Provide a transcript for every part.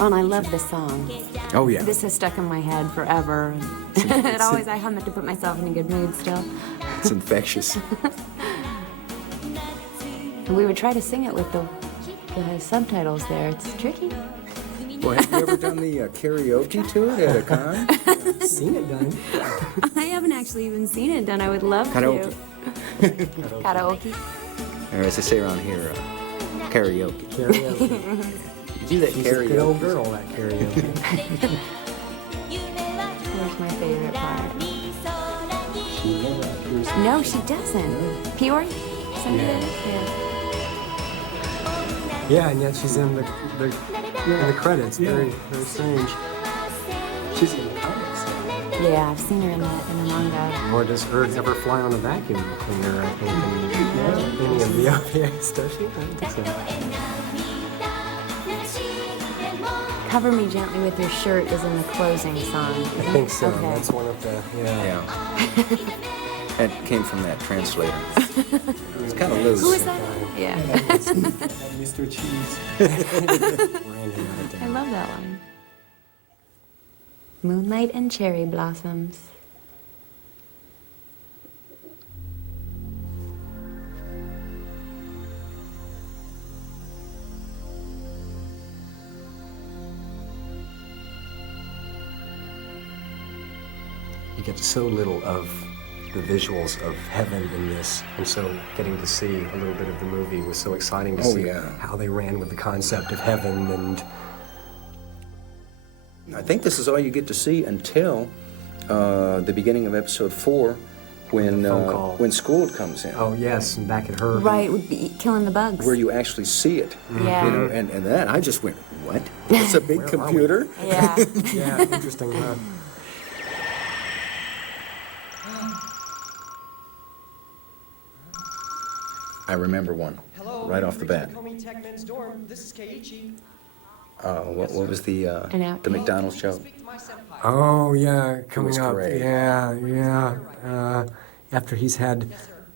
Oh, and I love this song. Oh, yeah. This has stuck in my head forever. I hum it to put myself in a good mood still. It's infectious. And we would try to sing it with the subtitles there. It's tricky. Well, have you ever done the karaoke to it at a con? Seen it done. I haven't actually even seen it done. I would love Karaoke. to. Karaoke. Or as they say around here, karaoke. Karaoke. You do that She's a good old karaoke. girl, that karaoke. Where's my favorite part? She never appears. No, she doesn't. Peoria? Something Yeah. like that? Yeah, and yet she's in the credits. Very, very strange. She's in the comics. Yeah. Yeah, I've seen her in the manga. Or does Erd ever fly on a vacuum cleaner, I think, in any of the OVAs, does she? I think so. Cover Me Gently with Your Shirt is in the closing song. I think so. Okay. That's one of the, Yeah. That came from that translator. It's kind of loose. Who is that? Yeah. Mr. Cheese. I love that one. Moonlight and Cherry Blossoms. You get so little of the visuals of heaven in this, and so getting to see a little bit of the movie was so exciting to see how they ran with the concept of heaven. And I think this is all you get to see until the beginning of episode 4, when phone call. when School comes in, oh yes, and back at her. Right, would be killing the bugs. where you actually see it. Yeah. You know, and that I just went, what? It's a big Where are computer. Yeah. Yeah, interesting. Huh? I remember one right off the bat. This is Keiichi. What was the outtake. McDonald's joke? Oh yeah, coming was up. great. Yeah. After he's had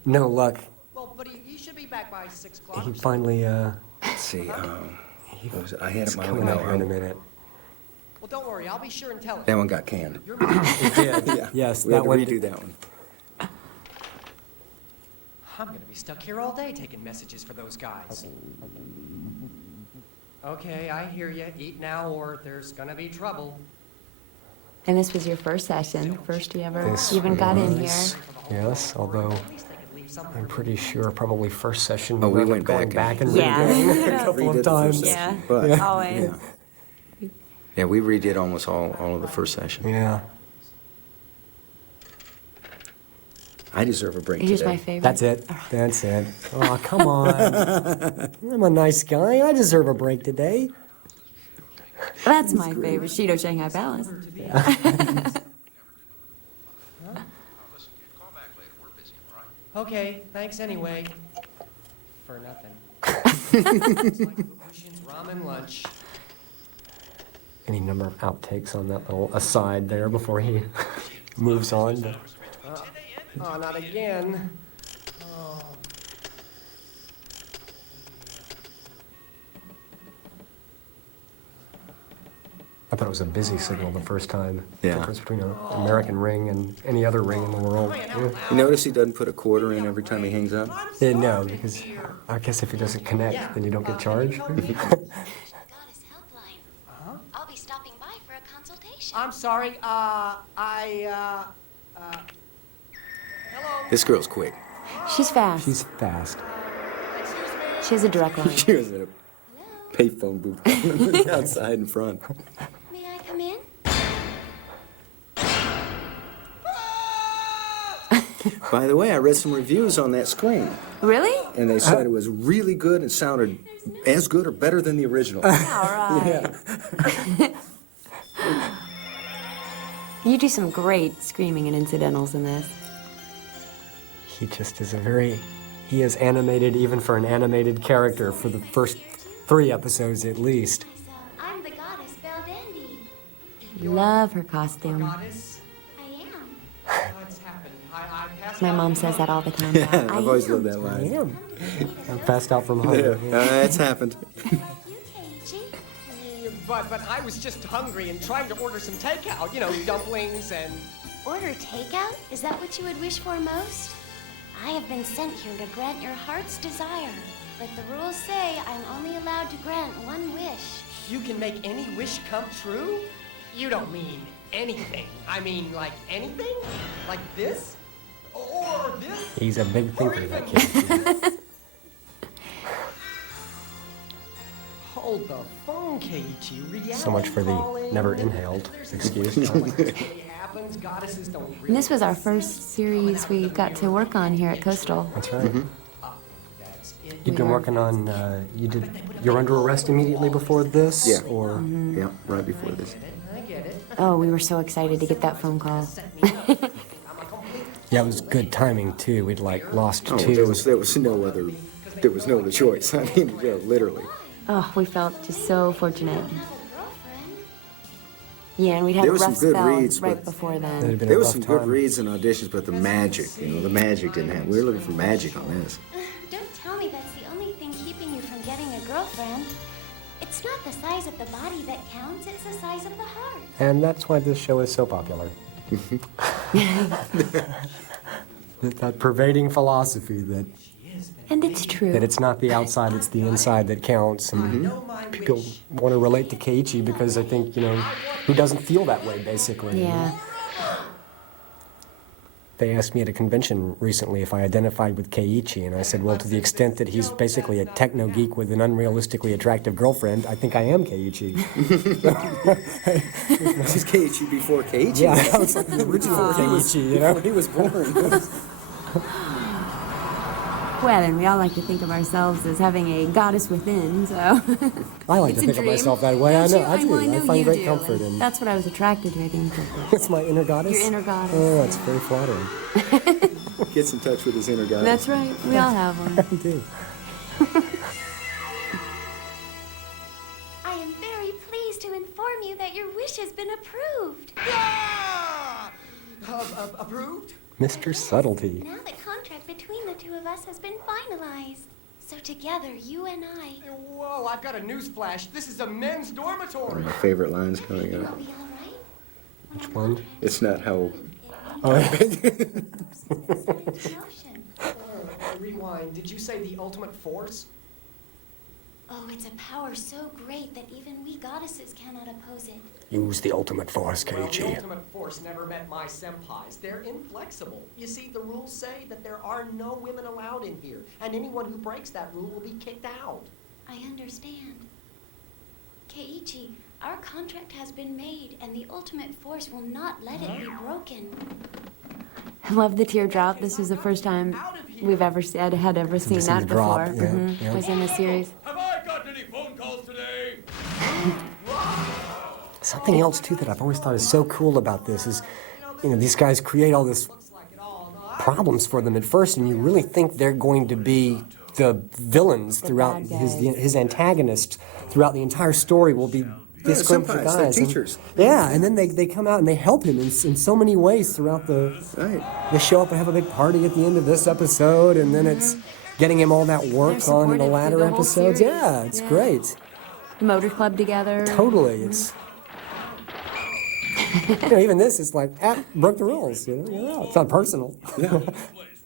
no luck, Well, but he should be back by 6 o'clock. he finally Let's see. What was it? I had it's it my coming up here in a way. minute. Well, don't worry. I'll be sure and tell him. That one got canned. Yeah. Yes, We had that to one. redo that one. I'm going to be stuck here all day taking messages for those guys. Okay, I hear you. Eat now or there's going to be trouble. And this was your first session, first you ever This even got in here. was- Yes, although At least they could leave something. I'm pretty sure probably first session Oh, we ended up went going back back and Yeah. redoing it a couple Redid of the first times. session, Yeah. but Always. yeah, we redid almost all of the first session. Yeah. I deserve a break Here's today. my favorite. That's it. That's it. Oh, come on. I'm a nice guy. I deserve a break today. That's my favorite, Shido Shanghai Palace. Okay, thanks anyway. For nothing. Looks like Fukushin's ramen lunch. Any number of outtakes on that little aside there before he moves on. But Oh, not again. Oh. I thought it was a busy signal the first time. Yeah. Difference between an American ring and any other ring in the world. Yeah. You notice he doesn't put a quarter in every time he hangs up? Yeah, no, because I guess if it doesn't connect, then you don't get charged. Goddess Helpline. I'll be stopping by for a consultation. I'm sorry. Hello? This girl's quick. She's fast. She's fast. Excuse me? She has a direct line. She was at a payphone booth outside in front. May I come in? By the way, I read some reviews on that screen, Really? and they said it was really good and sounded as good or better than the original. All right. Yeah. You do some great screaming and incidentals in this. He just is he is animated even for an animated character for the first 3 episodes at least. I'm the goddess Beldandy. Love her costume. Goddess? I am. What's happened? I passed My out mom from says that all the time. I've I always am. loved that I line. am. I'm passed out from Yeah, hunger. Yeah. it's happened. You, Keiichi. but I was just hungry and trying to order some takeout. You know, dumplings and... Order takeout? Is that what you would wish for most? I have been sent here to grant your heart's desire. But the rules say I'm only allowed to grant one wish. You can make any wish come true? You don't mean anything. I mean, like anything? Like this? Or this? He's a big Or thinker, that even kid. Hold the phone, Keiichi. Reality So much for the calling. never inhaled excuse. Happens, goddesses don't really And this was our first series we got to work on here at Coastal. That's right. That's it. You've been working on, you're under arrest immediately before this? Yeah. Or, Yeah, right before this. I get it. Oh, we were so excited to get that phone call. yeah, it was good timing too. We'd like lost Oh, two. there was no other choice. I mean, yeah, literally. Oh, we felt just so fortunate. Have a girlfriend. Yeah, and we'd had There a was some rough good spell reads, right but- before It'd then. been There a was rough some good time. reads and auditions, but the magic, the magic didn't happen. We were looking for magic on this. Don't tell me that's the only thing keeping you from getting a girlfriend. It's not the size of the body that counts, it's the size of the heart. And that's why this show is so popular. that pervading philosophy that And it's true. it's not the outside, it's the inside that counts. And people want to relate to Keiichi because I think, who doesn't feel that way, basically. Yeah. They asked me at a convention recently if I identified with Keiichi, and I said, well, to the extent that he's basically a techno geek with an unrealistically attractive girlfriend, I think I am Keiichi. This is Keiichi before Keiichi. Yeah, I was like the original Keiichi, Before he was born. Well, and we all like to think of ourselves as having a goddess within, so. I like It's to a think of dream. myself that way. Don't I know, you? I do. Well, I know find you great do, comfort and in. that's what I was attracted to, I think. It's my inner goddess. Your inner goddess. Oh, that's very flattering. Gets in touch with his inner guy. That's right. We all have one. I do. I am very pleased to inform you that your wish has been approved. Ah! Approved? Mr. Subtlety. Now the contract between the two of us has been finalized. So together, you and I Whoa, I've got a news flash. This is a men's dormitory. My favorite lines coming will up. be all right. Which one? It's not how. Oh, yeah. Motion. Rewind. Did you say the ultimate force? Oh, it's a power so great that even we goddesses cannot oppose it. Use the ultimate force, Well, the Keiichi. ultimate force never met my senpais. They're inflexible. You see, the rules say that there are no women allowed in here, and anyone who breaks that rule will be kicked out. I understand. Keiichi, our contract has been made, and the ultimate force will not let it be broken. I love the teardrop. This was the first time we've ever had ever seen seen that the drop, before. yeah, Mhm. yeah. Was in the series. Have I gotten any phone calls today? Something else, too, that I've always thought is so cool about this is, these guys create all this problems for them at first, and you really think they're going to be the villains throughout bad his guys. his antagonists throughout the entire story will be this group of senpais, guys. they're And- teachers. yeah, and then they come out and they help him in so many ways throughout the. Right. They show up and have a big party at the end of this episode, and then it's getting him all that work They're on in the supportive latter through the whole episodes. series. Yeah, it's Yeah. great. The Motor Club together. Totally, it's. Even this is like, broke the rules. It's not personal. Yeah. Place.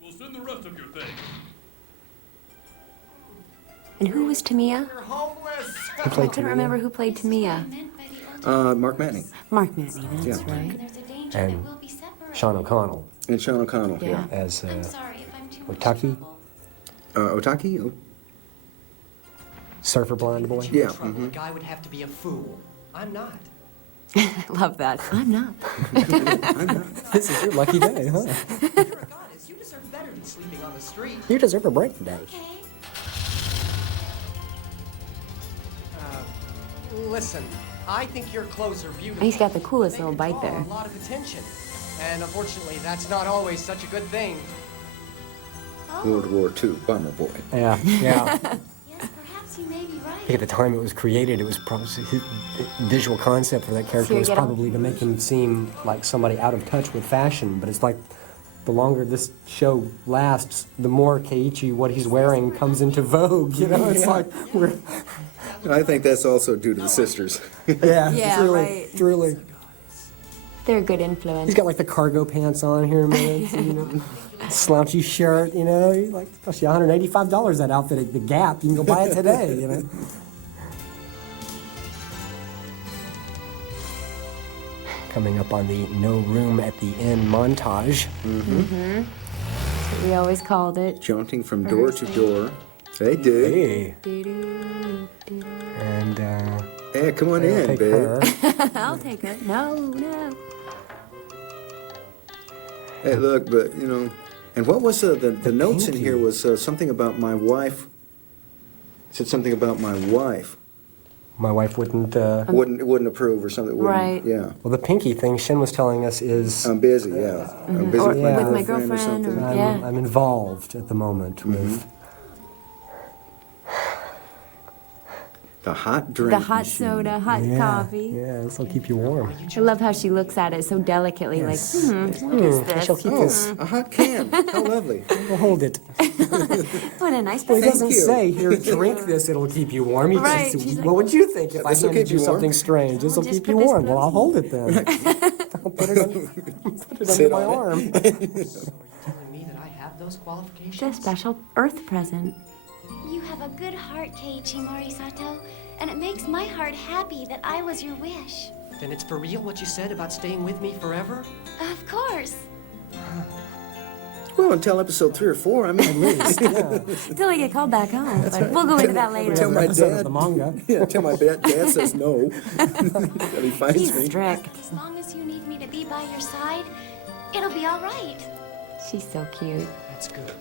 We'll send the rest of your things. And who was Tamia? You're homeless! Who I played couldn't Tamia? remember who played This is what I Tamia. meant by the ultimate Mark Matney Mark Matney, that's Yeah. right. and there's a danger And that we'll be separated. Sean O'Connell and Sean O'Connell. Yeah. as I'm sorry if I'm too much Otaki? trouble. Otaki? Oh, surfer blind boy. Yeah, Trouble. A guy would have to be a fool. I'm not. I love that. I'm not. This is your lucky day, huh? You're a goddess. You deserve better than sleeping on the street. You deserve a break today. Okay. Listen, I think your clothes are beautiful. He's got the coolest They little could bite draw there. A lot of attention. And unfortunately, that's not always such a good thing. World War II, Bomber Boy. Yeah. Yes, perhaps you may be I right. think at the time it was created, it was probably his visual concept for that character Here, was get 'em. probably to make him seem like somebody out of touch with fashion. But it's like the longer this show lasts, the more Keiichi, what he's wearing, comes into vogue. It's like I think that's also due to the sisters. Yeah, Yeah, truly, right. truly. They're a good influence. He's got like the cargo pants on here, man. So, slouchy shirt, He like cost you $185 that outfit at the Gap. You can go buy it today, Coming up on the no room at the inn montage. We always called it. Jaunting from door to door. They do. Hey, Doo-doo, doo-doo. and Hey, come on I'll in, take babe. her. I'll take her. No. Hey, look, but and what was the notes in pinky. here was something about my wife. It said something about my wife My wife wouldn't. wouldn't approve or something. Wouldn't, Right. Yeah. Well, the pinky thing Shin was telling us is I'm busy. Yeah. I'm busy Or with my with my girlfriend or girlfriend something. or- I'm, Yeah. I'm involved at the moment with. The hot drink. The hot machine. soda, hot Yeah, coffee. yeah, this will keep you warm. I love how she looks at it so delicately, Yes. like, what is I shall this? keep Oh, this. a hot can. How lovely. We'll hold it. What a nice Well, he present. doesn't you. say, here, drink this, it'll keep you warm. He Right, says, she's like, what would you think if I This'll handed keep you you warm. something strange? This will Just keep you put this warm. Well, I'll hold it then. I'll put it, put it under Sit my on it. arm. So are you telling me that I have those qualifications? It's a special Earth present. You have a good heart, Keiichi Morisato, and it makes my heart happy that I was your wish. Then it's for real what you said about staying with me forever? Of course. Well, until episode 3 or 4, I mean, at least. Until I get called back home. But we'll go into that later. Tell my Episode of dad. the manga. Yeah, until my dad says no. That he finds He's me. strict. As long as you need me to be by your side, it'll be all right. She's so cute. That's good.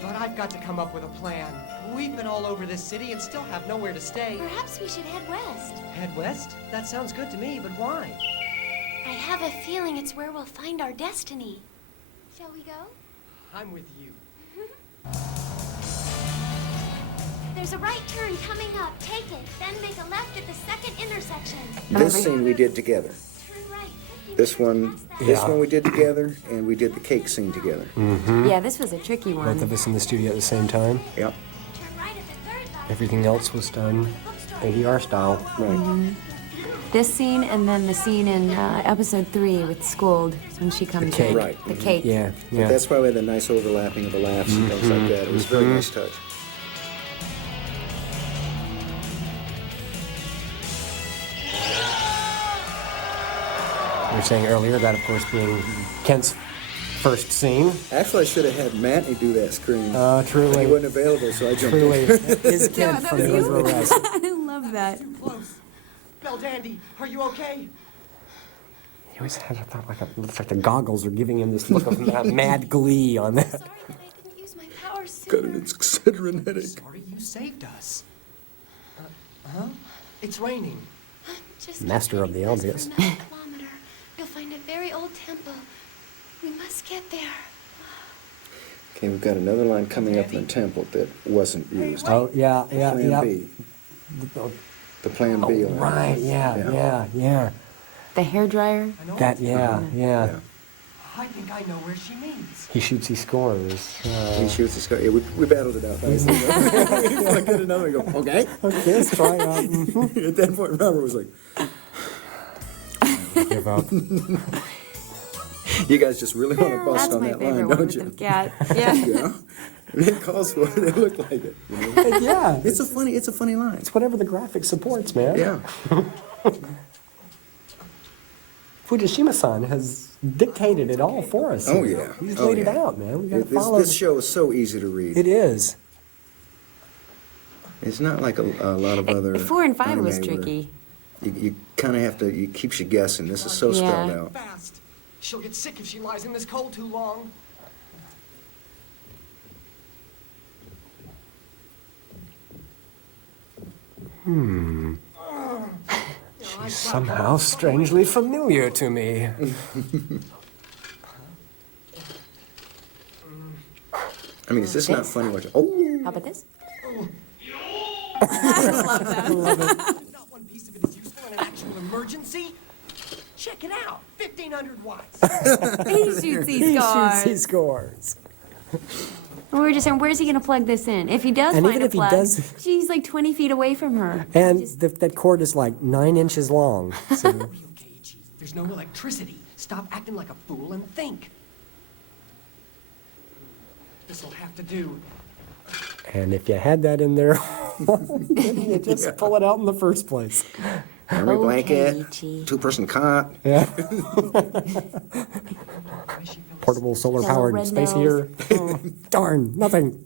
But I've got to come up with a plan. We've been all over this city and still have nowhere to stay. Perhaps we should head west. Head west? That sounds good to me, but why? I have a feeling it's where we'll find our destiny. Shall we go? I'm with you. There's a right turn coming up. Take it. Then make a left at the second intersection. This scene we did together. Turn right. 50 This one, meters past that. this one we did together, and we did the cake scene together. Yeah, this was a tricky Both one. of us in the studio at the same time. Yep. Turn right at the third light. Everything else was done ADR style. Right. This scene and then the scene in episode 3 with Scold when she comes cake. in. Right. The cake. Yeah, But yeah. that's why we had the nice overlapping of the laughs and things like that. It was a very nice touch. We were saying earlier that, of course, being Kent's first scene. Actually, I should have had Matney do that screen. He Truly, wasn't available, so I jumped truly in. is Kent from the Over Arrest. I love that. Close. Bell Dandy, are you okay? He always has looks like the goggles are giving him this look of mad glee on that. Sorry that I didn't use my power Got sooner. an Excedrin headache. Sorry you saved us. Huh? It's raining. Just Master keep of the reading this obvious. for another kilometer. You'll find a very old temple. We must get there. Okay, we've got another line coming up in the temple that wasn't used. Oh, yeah, yeah, Plan yeah. B. The Plan B line. Right, yeah. The hairdryer. I know. That, yeah. I think I know where she means. He shoots, he scores. He shoots his car. Yeah, we battled it out nicely. I get another one, go, okay. Okay, let's try out. At that point, Robert was like, Give up. you guys just really want to bust That's on my that favorite line, one don't with you? the cat. Yeah. Yeah. It calls for it. It looked like it. You know? Yeah, It's a funny line. it's whatever the graphic supports, man. Yeah. Fujishima-san has dictated it all for us. Oh, yeah. He's Oh, laid it yeah. out, man. We gotta This, follow. this show is so easy to read. It is. It's not like a lot of other. 4 and 5 was anime where tricky. You kind of have to. It keeps you guessing. This is so spelled Yeah. out. Fast. She'll get sick if she lies in this cold too long. She's somehow strangely familiar to me. I mean, is this not funny? Watching? Oh, How about this? Not one piece of it is useful in an actual emergency. Check it out. 1,500 watts. He shoots, he He scores. shoots, he scores. And we were just saying, where's he going to plug this in? If he does And find even a if he plug, does- she's like 20 feet away from her. And that cord is like 9 inches long. So, Okay, Chief. There's no electricity. Stop acting like a fool and think. This'll have to do. and if you had that in there, then you just pull it out in the first place. Army blanket, Chief. 2-person cot. Yeah. Portable solar powered red space nose. heater. Oh, darn, nothing.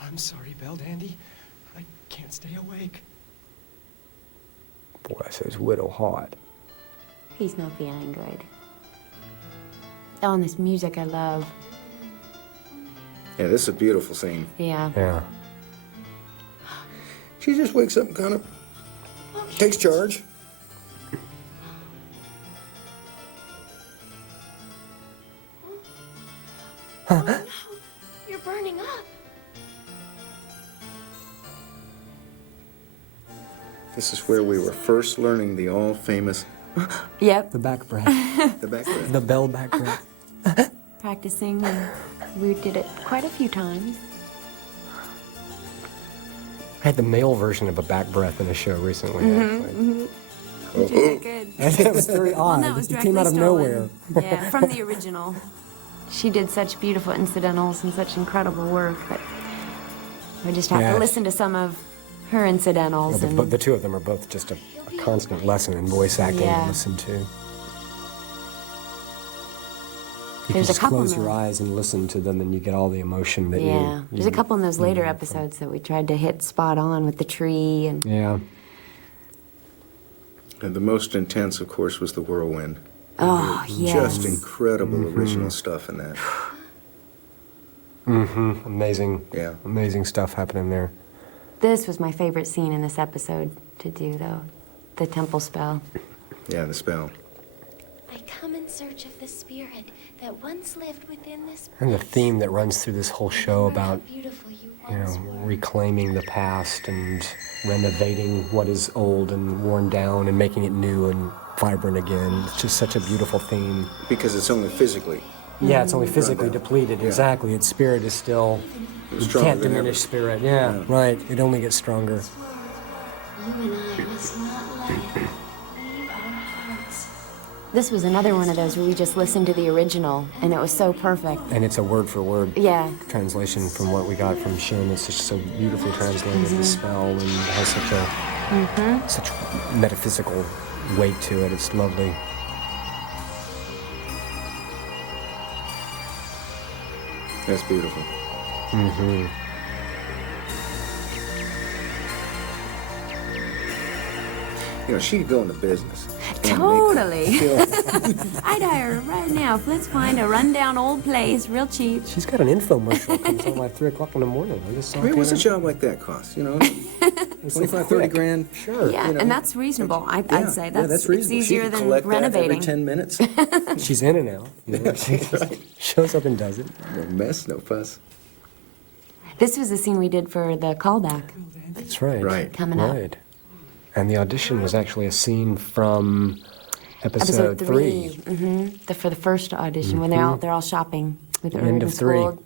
I'm sorry, Belle Dandy. I can't stay awake. Bless his widow heart. He's not feeling good. Oh, and this music I love. Yeah, this is a beautiful scene. Yeah. Yeah. She just wakes up and kind of takes charge. Oh no, you're burning up. This is where we were first learning the all-famous Yep. The back breath. the back breath. The bell back breath. Practicing, and we did it quite a few times. I had the male version of a back breath in a show recently, actually. Which is good. And it was very odd. That was It came out of directly nowhere. stolen. Yeah, from the original. She did such beautiful incidentals and such incredible work that we just have Yeah. to listen to some of her incidentals. Well, and the two of them are both just a constant lesson in voice acting Yeah. to listen to. You There's can a just couple close your more. eyes and listen to them, and you get all the emotion that yeah, you. there's a couple in those later episodes that we tried to hit spot on with the tree and Yeah. And the most intense, of course, was the whirlwind. oh yes, Just incredible original stuff in that. Amazing. Yeah. Amazing stuff happening there. this was my favorite scene in this episode to do though, the temple spell. Yeah, the spell. I come in search of the spirit that once lived within this And the place. theme that runs through this whole show Remember how about, beautiful you you once know, were. reclaiming the past and renovating what is old and worn down and making it new and vibrant again. It's just such a beautiful theme. Because it's only physically. Yeah, it's only physically down. depleted. Yeah. Exactly. Its spirit is still. You stronger can't than diminish ever. spirit. Yeah, Yeah. right. It only gets stronger. You and I must not let it leave our hearts. This was another one of those where we just listened to the original and it was so perfect. And it's a word for word Yeah, translation from what we got from Shin. It's just so beautifully translated, the spell, and has such metaphysical weight to it. It's lovely. That's beautiful. You know, she could go into business. and make totally. film. I'd hire her right now. Let's find a rundown old place, real cheap. She's got an infomercial that comes on like 3 o'clock in the morning. I just saw I mean, it what's a the job like that cost? You know, other- 25, 30 grand. Sure. Yeah, you know. and that's reasonable. I'd say Yeah, that's it's reasonable. easier she could than collect renovating. that every 10 minutes. She's in and out. You know, she just shows up and does it. No mess, no fuss. This was the scene we did for the callback. That's right. Right. Coming up. Right. And the audition was actually a scene from Episode episode 3. For the first audition when they're all shopping with The Ern end in of 3. school.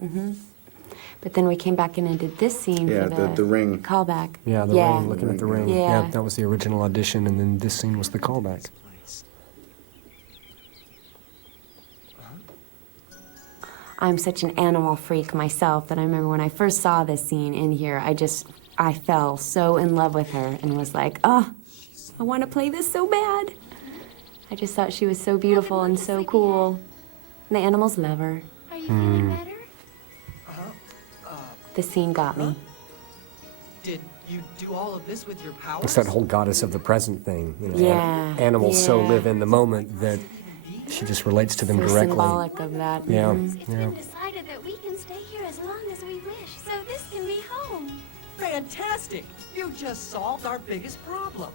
But then we came back in and did this scene Yeah, for the ring. callback. Yeah, the ring, looking at the ring. Yeah. That was the original audition, and then this scene was the callback. I'm such an animal freak myself that I remember when I first saw this scene in here, I fell so in love with her and was like, oh, I want to play this so bad. I just thought she was so beautiful and so cool. And the animals love her. Are you feeling better? The scene got me. Did you do all of this with your powers? It's that whole goddess of the present thing. You know, Yeah, Animals so yeah. live in the moment that she just relates to them So directly. symbolic of that. Yeah. Mhm. It's Yeah. been decided that we can stay here as long as we wish, so this can be home. Fantastic! You just solved our biggest problem.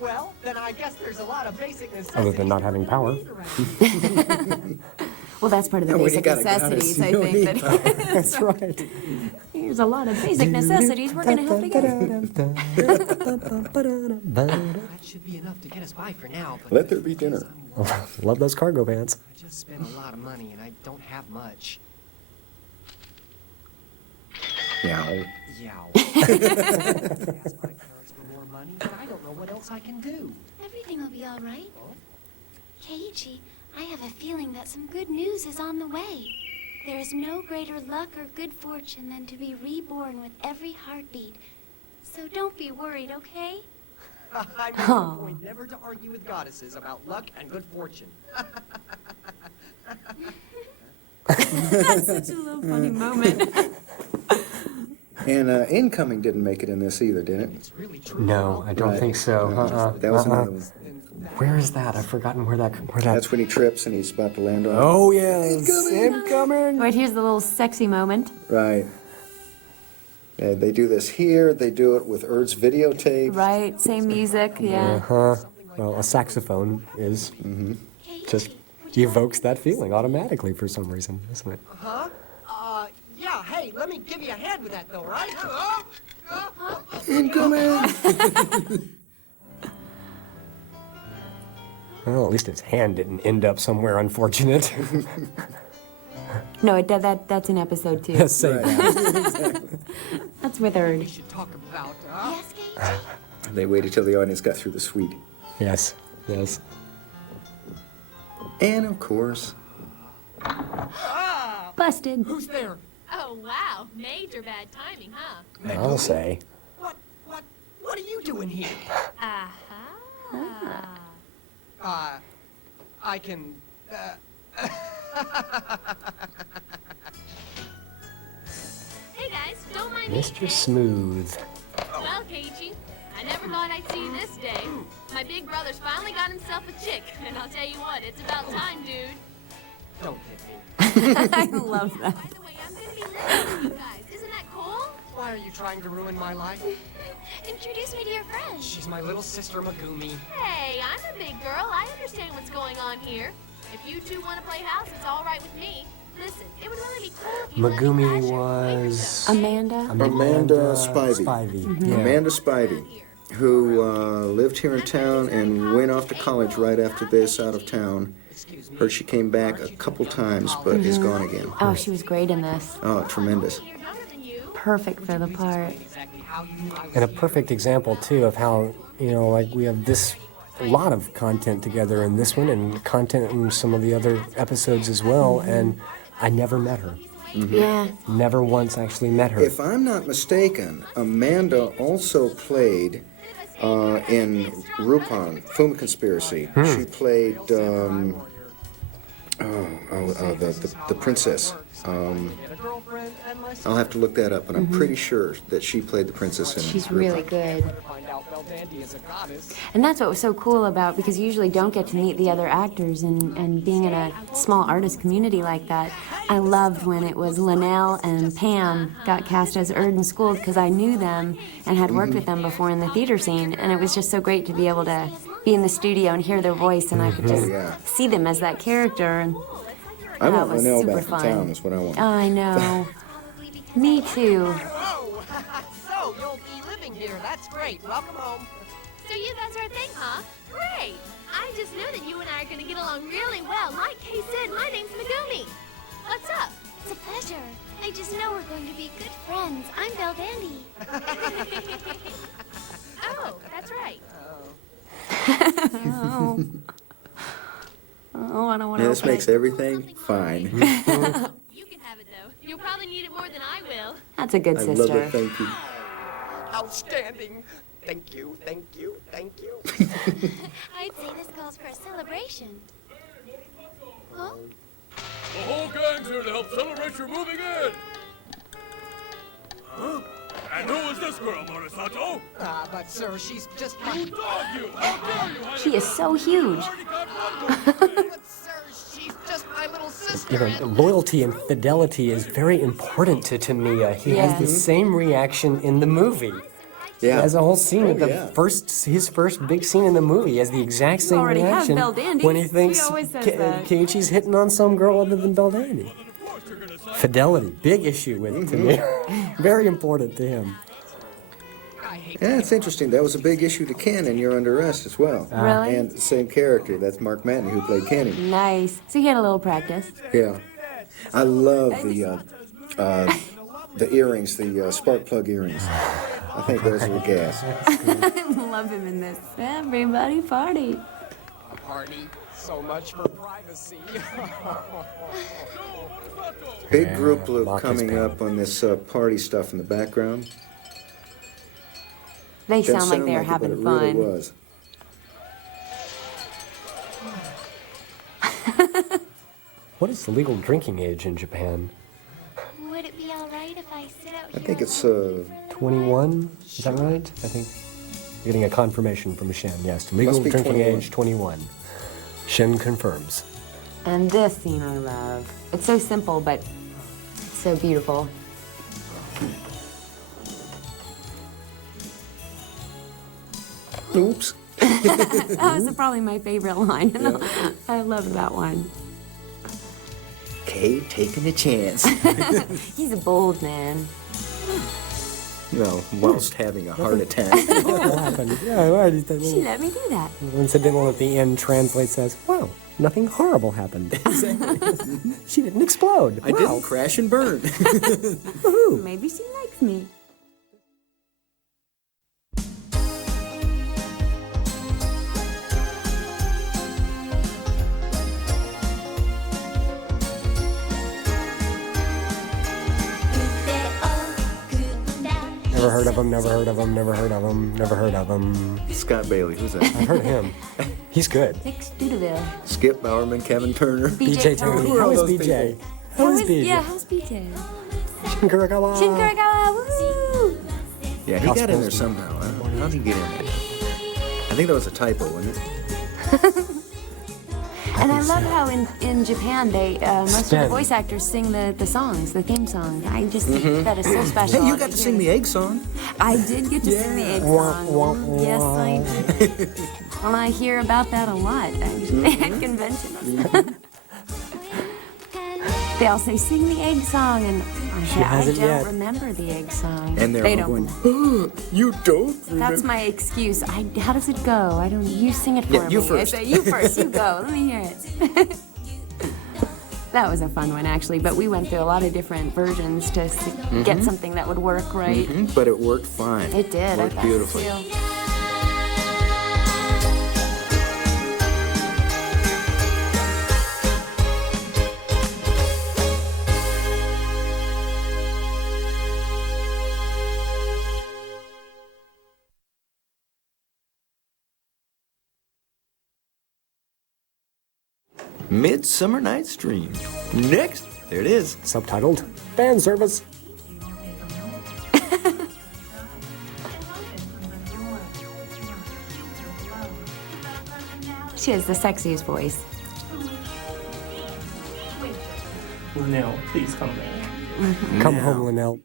Well, then I guess there's a lot of basic necessities. Other than not having power. Well, that's part of the Yeah, when you basic got a goddess, necessities, I you don't think. need That That's right. here's a lot of basic necessities. We're going to help together. That should be enough to get us by for now. But Let there be dinner. Love those cargo pants. I just spent a lot of money and I don't have much. Yeah. Yeah. I asked my parents for more money, but I don't know what else I can do. Everything will be all right. Keiichi, I have a feeling that some good news is on the way. There is no greater luck or good fortune than to be reborn with every heartbeat. So don't be worried, okay? I make a point never to argue with goddesses about luck and good fortune. That's such a little funny moment. And Incoming didn't make it in this either, did it? It's really true. No, I don't think so. That was another one. Where is that? I've forgotten where that. That's when he trips and he's about to land on it. Oh yes, incoming. Right, here's the little sexy moment. Right. And they do this here. They do it with Erd's videotape. Right, same music, yeah. Well, a saxophone is Keiichi, just would you evokes that feeling automatically for some reason, doesn't it? Huh? Yeah, hey, let me give you a hand with that though, right? Incoming! Well, at least his hand didn't end up somewhere unfortunate. No, that's in episode 2. Yes, say that. That's with Erd. We should talk about, Yes, Keiichi? They waited till the audience got through the suite. Yes, yes. And of course, Busted. Who's there? Oh, wow. Major bad timing, huh? I'll say. What are you doing here? Aha. I can, Hey, guys, don't mind me. Mr. Smooth. Well, Keiichi, I never thought I'd see this day. My big brother's finally got himself a chick, and I'll tell you what, it's about time, dude. don't hit me. I love that. By the way, I'm gonna be living with you guys. Isn't that cool? Why are you trying to ruin my life? Introduce me to your friend. She's my little sister Megumi. Hey, I'm a big girl. I understand what's going on here. If you two want to play house, it's all right with me. Listen, it would really be cool if you let me Megumi crash your was Amanda. Amanda Spivey. Yeah. Amanda Spivey, who lived here in town and went off to college right after this out of town. Excuse me. Heard she came back a couple times, but is gone again. Oh, she was great in this. Oh, tremendous. You're younger than you. Perfect for the part. Exactly how you knew I was And a here. perfect example, too, of how, like we have this a lot of content together in this one and content in some of the other episodes as well, and I never met her. Yeah. Never once actually met her. If I'm not mistaken, Amanda also played in Rupon, Film Conspiracy. She played the princess. Get a girlfriend and my I'll have to look that up, but I'm pretty sure that she played the princess in She's Rupon. really good. to find out Beldandy is a goddess. And that's what was so cool about, because you usually don't get to meet the other actors, and being in a small artist community like that, I loved when it was Linnell and Pam got cast as Erd and Schooled, because I knew them and had worked with them before in the theater scene, and it was just so great to be able to be in the studio and hear their voice, and I could just Yeah. see them as that character, and I that want was Linnell super back in fun. town is what I want. I know. Me too. Oh, so you'll be living here. That's great. Welcome home. So you guys are a thing, huh? Great! I just knew that you and I are gonna get along really well. Like Kay said, my name's Megumi. What's up? It's a pleasure. I just know we're going to be good friends. I'm Beldandy. Oh, that's right. Oh. Oh, I don't want Yeah, to. this makes everything fine. You can have it, though. You'll probably need it more than I will. That's a good I love sister. it. Thank you. Outstanding. Thank you, thank you, thank you. I'd say this calls for a celebration. Huh? The whole gang's here to help celebrate your moving in. Huh? And who is this girl, Morisato? But sir, she's just You dog, you! How dare you! She is so huge. already got one going. But sir, she's just my little sister. You know, loyalty and fidelity is very important to Tamiya. He Yeah. has the same reaction in the movie. Yeah. He has a whole scene Oh, at the yeah. his first big scene in the movie. He has the exact same already have reaction Beldandy. when he He thinks always says that. Keiichi's hitting on some girl other than Beldandy. Fidelity, big issue with Tamiya. Very important to him. Yeah, it's interesting. That was a big issue to Ken in You're Under Arrest as well. Really? And the same character. That's Mark Matney who played Kenny. Nice. So you had a little practice. Yeah. I love the earrings, the spark plug earrings. I think those are the gas. I love him in this. Everybody party. A party? So much for privacy. Big group look Marcus coming Payne. up on this party stuff in the background. They Doesn't sound like they're it, but having it fun. really was. What is the legal drinking age in Japan? Would it be all right if I sit out I here? think it's alone for a minute? 21? Is that right? I think you're getting a confirmation from Shen. Yes, legal Must be drinking 21. age 21. Shen confirms. And this scene I love. It's so simple, but so beautiful. Oops. That was probably my favorite line. I love that one. Kay taking a chance. He's a bold man. No, whilst having a heart attack. What happened? Yeah, why did that She little let me do that. incidental at the end translates as, well, nothing horrible happened. She didn't explode. I Wow. didn't crash and burn. Maybe she likes me. Never heard of him, never heard of him, never heard of him, never heard of him. Scott Bailey, who's that? I've heard of him. He's good. Nick Studeville. Skip Bowerman, Kevin Turner. BJ Tony. Who are How is those BJ? people? How is BJ? Yeah, how's BJ? Shinkaragawa. Shinkaragawa, woohoo! Yeah, he got in there somehow. How did he get in there? I think that was a typo, wasn't it? And I love how in Japan they most of the Spin. voice actors sing the songs, the theme song. I just think that is so special. Hey, you got to sing the egg song. I did get to sing the egg song. Yes, I did. Well, I hear about that a lot actually at conventions. They all say sing the egg song, and I hasn't don't yet. remember the egg song. And they're they all don't. going, oh, you don't remember. That's my excuse. How does it go? I don't. You sing it for Yeah, me. you first. I say, you first. You go. Let me hear it. That was a fun one, actually. But we went through a lot of different versions to get something that would work right. But it worked fine. It did. Worked I thought so, beautifully. too. Midsummer Night's Dream. Next, there it is. Subtitled, fan service. She has the sexiest voice. Linnell, please come back. Come home, Linnell.